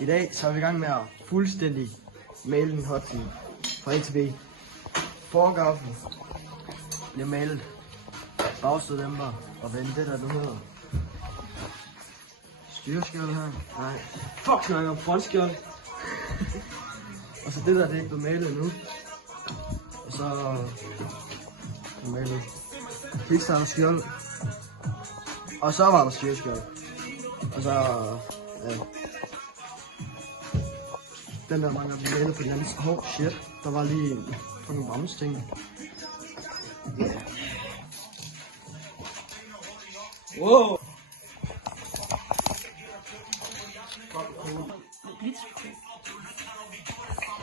I dag så er vi i gang med at fuldstændig male en hot seat fra A til B. Forgaflen bliver malet, bagstøddæmper og vende det der nu hedder styreskjold her. Nej, fuck snakker om frontskjold. Og så det der, det er ikke blevet malet endnu. Og så malet kickstarter skjold. Og så var der styreskjold. Og så ja. Den der mangler vi malet på den anden. Shit, der var lige en fucking bremsting. Yeah. Wow.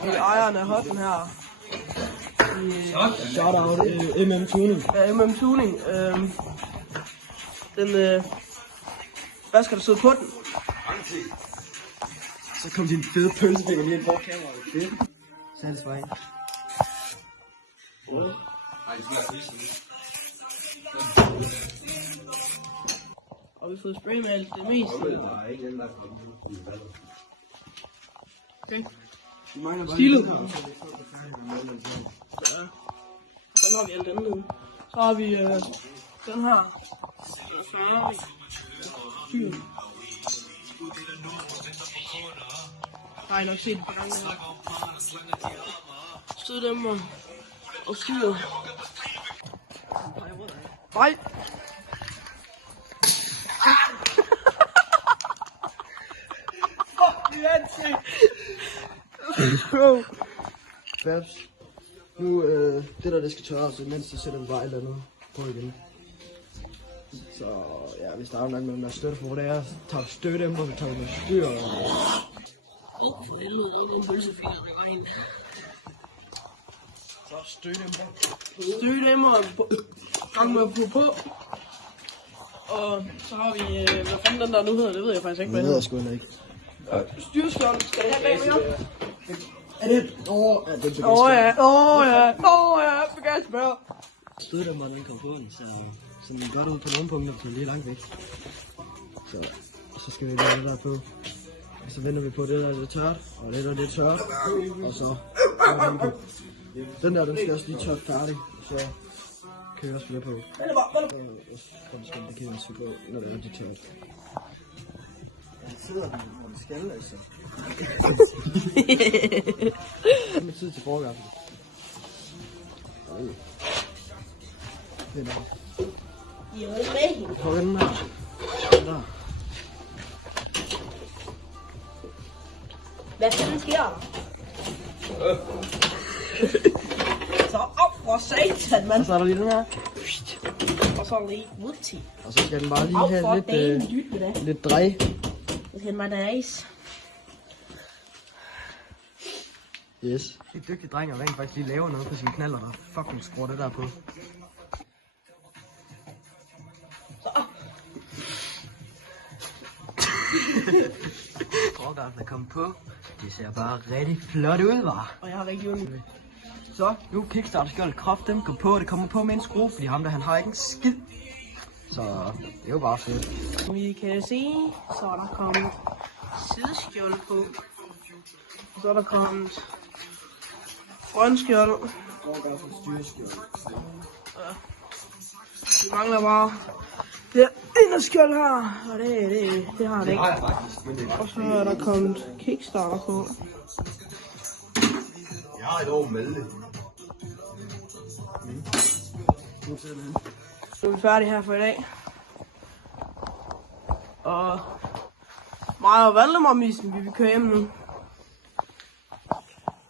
Det er ejeren af hotten her. Shoutout MM Tuning. Ja, MM Tuning. Hvad skal der sidde på den? Så kom din fede pølsefinger lige ind på kameraet. Fedt. Satisfying. Og vi har fået spraymalet det meste. Okay. Stilet. Ja. Så har vi alt andet. Så har vi den her. Fyr. Har I nok set et par gange her. Støddæmper og fyr. Nej! Fuck, det er ansigt! Fabs. Nu, det der, det skal tørre, så imens så sætter vi bare et eller andet på igen. Så ja, vi starter nok med den der støtte, hvor det er. Så tager vi støddæmper, så tager vi med styr og... For helvede, det er en pølsefinger, der går ind. Så støddæmper. Støddæmper, gang med at få på. Og så har vi, hvad fanden den der nu hedder, det ved jeg faktisk ikke, hvad det hedder sgu ikke. Styreskjold, skal det have bagved? Er det? Ja, det er det. Ja, begav spørge. Støddæmper, den kommer på den, så den er godt ud på nogle punkter, så lige langt væk. Så skal vi lade det der på. Og så vender vi på det der, det er tørt, og det der, det er tørt. Og så den der, den skal også lige tørt færdig. Og så kan vi også blive på. Og så skal vi kende sig på, når det er det tørt. Den sidder den, når den skal, altså. Det er med tid til forgaften. Det er nok. Prøv den her. Den der. Hvad fanden sker der? Så op for satan, mand. Og så er der lige den her. Og så lige Woodty. Og så skal den bare lige have lidt drej. Det er meget nice. Yes. Det er dygtige drenge, og rent faktisk lige laver noget på sine knaller, der fucking skruer det der på. Forgaflen er kommet på. Det ser bare rigtig flot ud, var. Og jeg har rigtig ondt. Så, nu kickstarter skjold kraft, dem går på, det kommer på med en skrue, fordi ham der, han har ikke en skid. Så det er jo bare fedt. Som I kan se, så er der kommet sideskjold på. Og så er der kommet frontskjold. Forgaflen styreskjold. Ja. Vi mangler bare det inderskjold her, og det har det ikke. Og så er der kommet kickstarter på. Jeg har et år med det. Så er vi færdige her for i dag. Og mig og Valdemar-missen, vi vil køre hjem nu.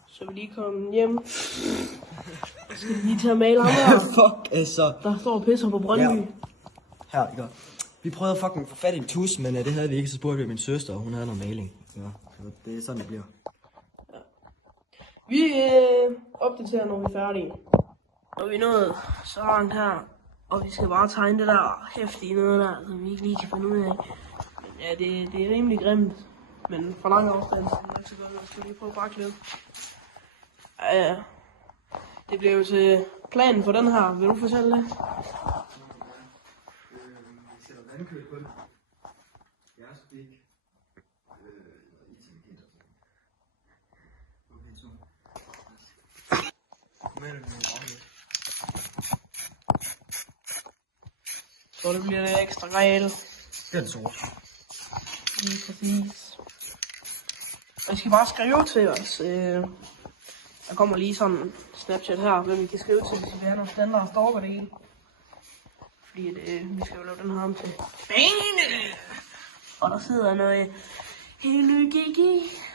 Så vi lige komme hjem. Så skal vi lige tage mail ham her. Fuck, altså. Der står og pisser på Brøndby. Ja. Her, ikke? Vi prøvede at fucking få fat i en tus, men det havde vi ikke, så spurgte vi min søster, og hun havde noget maling. Ja, så det er sådan, det bliver. Ja. Vi opdaterer, når vi er færdige. Og vi er nået så langt her, og vi skal bare tegne det der hæftige noget der, som vi ikke lige kan finde ud af. Men ja, det er rimelig grimt, men for lang afstand, så det er ikke så godt, at jeg skal lige prøve at bakke lidt. Ja, det bliver jo til planen for den her. Vil du fortælle det? Vi sætter vandkøl på det. Gasblik. Intelligent Så det bliver lidt ekstra græl. Det er det sort. Lige præcis. Og I skal bare skrive til os. Der kommer lige sådan en Snapchat her, hvem vi kan skrive til, hvis vi har nogle standard stalker det hele. Fordi vi skal jo lave den her om til bane. Og der sidder noget hele GG.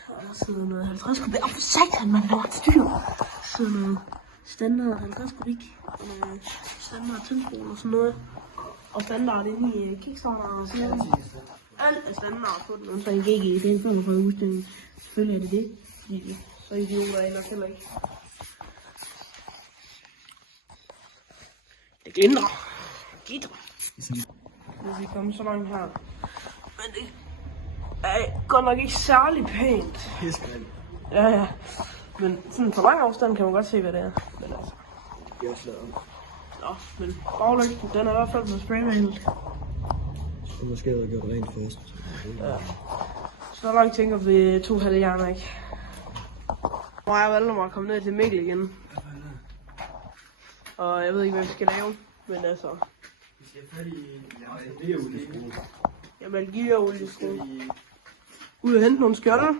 Og der sidder noget 50 kubik. Åh, for satan, man laver et styr. Der sidder noget standard 50 kubik. Standard tilsprog og sådan noget. Og standard inde i Kickstarter og sådan noget. Alt er standard på den, og så en GG. Det er en 45 udstilling. Selvfølgelig er det det. Fordi så idioter er I nok heller ikke. Det glimrer. Gitter. Nu er vi kommet så langt her. Men det er godt nok ikke særlig pænt. Ja. Men sådan på lang afstand kan man godt se, hvad det er. Men altså. Det er også lavet om. Nå, men baglygten, den er i hvert fald med spraymalet. Så måske havde jeg gjort rent først. Ja. Så langt tænker vi 2 halve hjerner ikke. Nu har jeg valgt mig at komme ned til Mikkel igen. Og jeg ved ikke, hvad vi skal lave. Men altså. Vi skal have fat i Malgier-olieskole. Ja, Malgier-olieskole. Ud og hente nogle skjolde. Det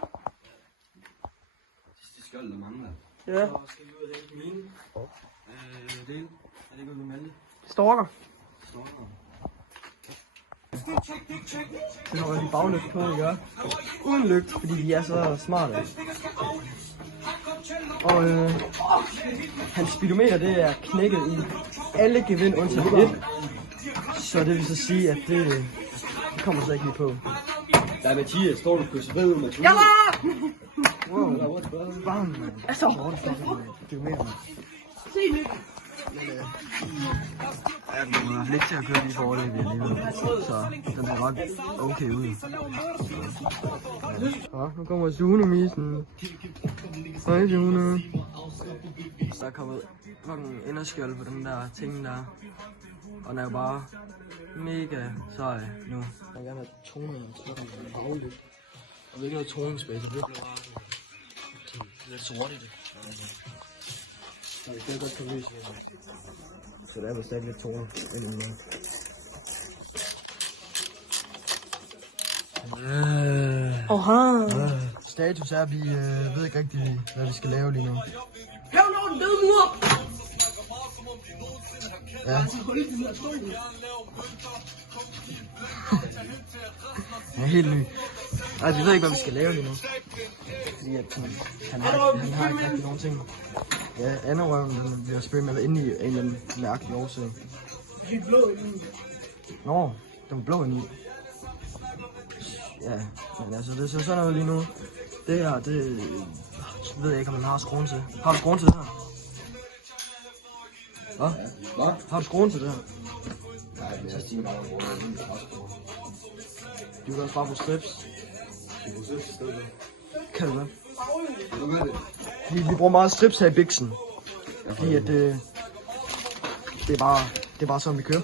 er skjold, der mangler. Ja. Så skal vi ud og hente mine. Del. Er det ikke, hvad vi meldte? Storker. Det har vi baglygt på, ikke? Uden lygt, fordi vi er så smarte. Og hans speedometer, det er knækket i alle gevind undtagen 1. Så det vil så sige, at det kommer så ikke lige på. Der er Mathias, står du på skrivet med Ja! Wow, varm, mand. Altså. Speedometer, mand. Se nu. Ja, den er lidt til at køre lige foreløbig alligevel, så den er ret okay ud. Ja, nu kommer Zune-misen. Hej Zune. Der er kommet fucking inderskjold på den der ting der. Og den er jo bare mega sej nu. Jeg vil gerne have toner, så den er baglygt. Og det er ikke noget toningspace, det bliver bare lidt sort i det. Så det kan godt komme lys. Så der er vist ikke lidt toner indimellem. Status er, at vi ved ikke rigtig, hvad vi skal lave lige nu. Hæv nu den døde mur! Ja. Jeg er helt ny. Altså, vi ved ikke, hvad vi skal lave lige nu. Fordi at han har ikke rigtig nogen ting. Ja, anderrøven den bliver spraymalet inde i en eller anden mærkelig årsag. Det er blå i. Nå, den var blå inde i. Ja, men altså det ser sådan noget lige nu. Det her, det ved jeg ikke, om man har skruen til. Har du skruen til det her? Hvad? Har du skruen til det her? Nej, det er Stine. Du kan også bare få strips. Kan du det? Du ved det. Vi bruger meget strips her i biksen. Fordi at det er bare sådan, vi kører.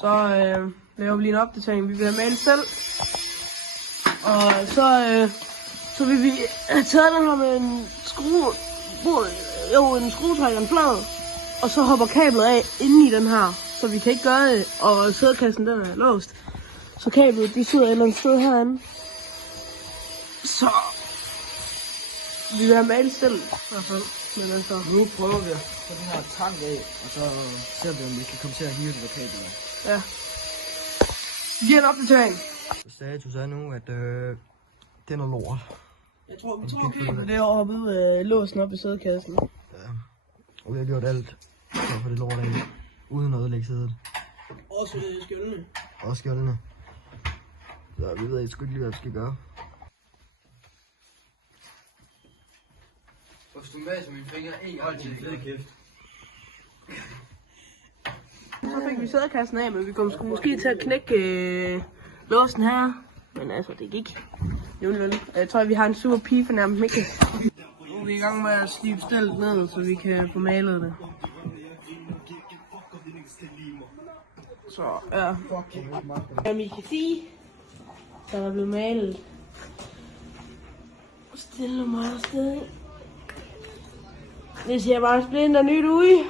Så laver vi lige en opdatering. Vi vil have malet selv. Og så vil vi have taget den her med en en skruetrækker, en flad. Og så hopper kablet af inde i den her. Så vi kan ikke gøre det. Og sædekassen den er låst. Så kablet de sidder et eller andet sted herinde. Så vi vil have malet selv i hvert fald. Men altså. Nu prøver vi at få den her tank af, og så ser vi, om vi kan komme til at hive det der kabel af. Ja. Vi giver en opdatering. Status er nu, at det er noget lort. Jeg tror, det er at hoppe ud af låsen op i sædekassen. Ja. Og vi har gjort alt for at få det lort af, uden at ødelægge sædet. Også skjoldene. Og skjoldene. Så vi ved sgu ikke lige, hvad vi skal gøre. Hvis du med mine fingre en gang til fed kæft. Så fik vi sædekassen af, men vi kom sgu måske til at knække låsen her. Men altså, det gik. Jeg tror, vi har en super pige for nærmest Mikkel. Nu er vi i gang med at slibe stillet ned, så vi kan få malet det. Så, ja. Som I kan sige, så er der blevet malet. Stille mig afsted. Det ser bare splinter nyt ud.